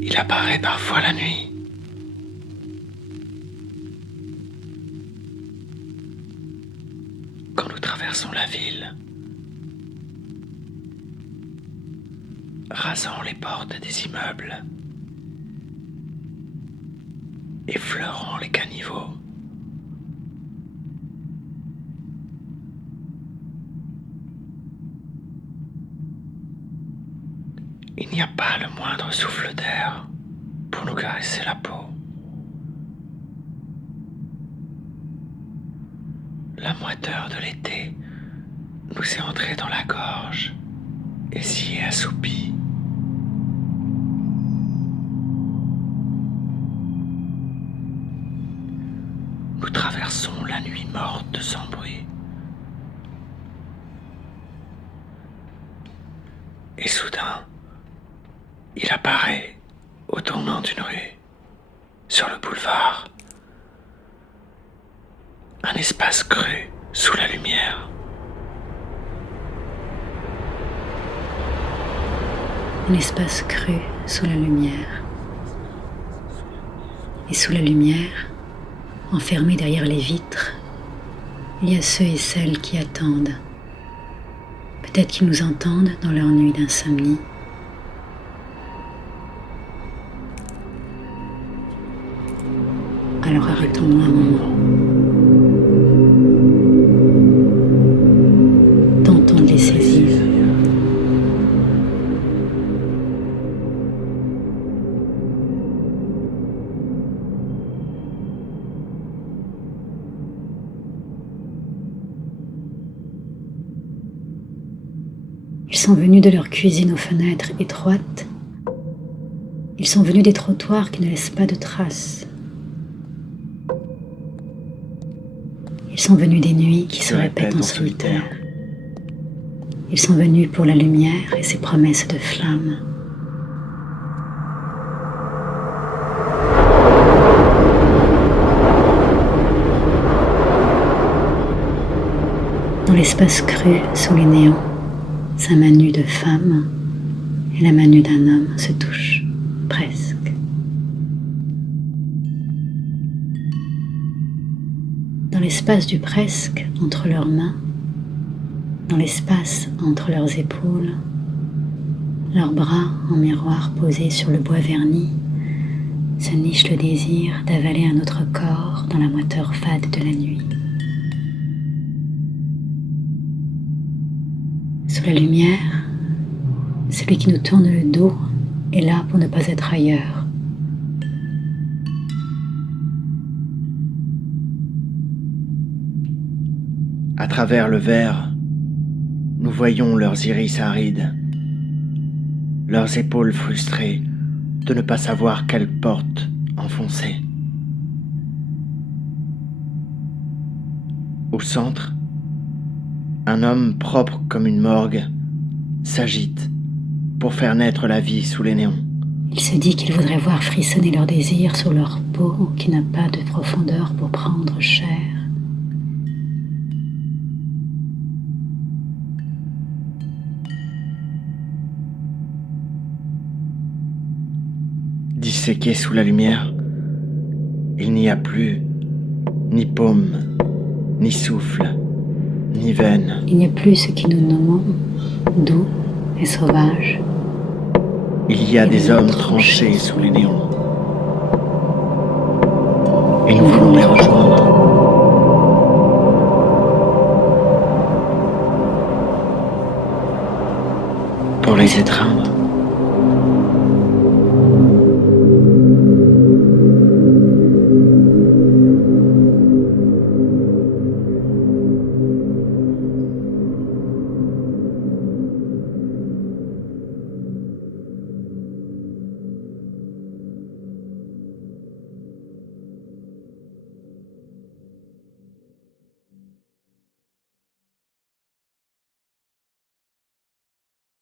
Il apparaît parfois la nuit. Quand nous traversons la ville, rasant les portes des immeubles, effleurant les caniveaux, il n'y a pas le moindre souffle d'air pour nous caresser la peau. La moiteur de l'été nous est entrée dans la gorge et s'y est assoupie. Nous traversons la nuit morte sans bruit. Et soudain, il apparaît au tournant d'une rue, sur le boulevard, un espace cru sous la lumière. Un espace cru sous la lumière. Et sous la lumière, enfermés derrière les vitres, il y a ceux et celles qui attendent. Peut-être qu'ils nous entendent dans leur nuit d'insomnie. Alors arrêtons-nous un moment. Tentons de les saisir. Ils sont venus de leur cuisine aux fenêtres étroites. Ils sont venus des trottoirs qui ne laissent pas de traces. Ils sont venus des nuits qui se répètent en solitaire. Ils sont venus pour la lumière et ses promesses de flammes. Dans l'espace cru, sous les néons, sa main nue de femme et la main nue d'un homme se touchent, presque. Dans l'espace du presque entre leurs mains, dans l'espace entre leurs épaules, leurs bras en miroir posés sur le bois verni, se niche le désir d'avaler un autre corps dans la moiteur fade de la nuit. Sous la lumière, celui qui nous tourne le dos est là pour ne pas être ailleurs. À travers le verre, nous voyons leurs iris arides, leurs épaules frustrées de ne pas savoir quelle porte enfoncer. Au centre, un homme propre comme une morgue s'agite pour faire naître la vie sous les néons. Il se dit qu'il voudrait voir frissonner leur désir sur leur peau qui n'a pas de profondeur pour prendre chair. Disséqué sous la lumière, il n'y a plus ni paume, ni souffle, ni veine. Il n'y a plus ce qui nous nommons doux et sauvages. Il y a des hommes tranchés sous les néons. Et nous voulons les rejoindre. Pour les étreindre.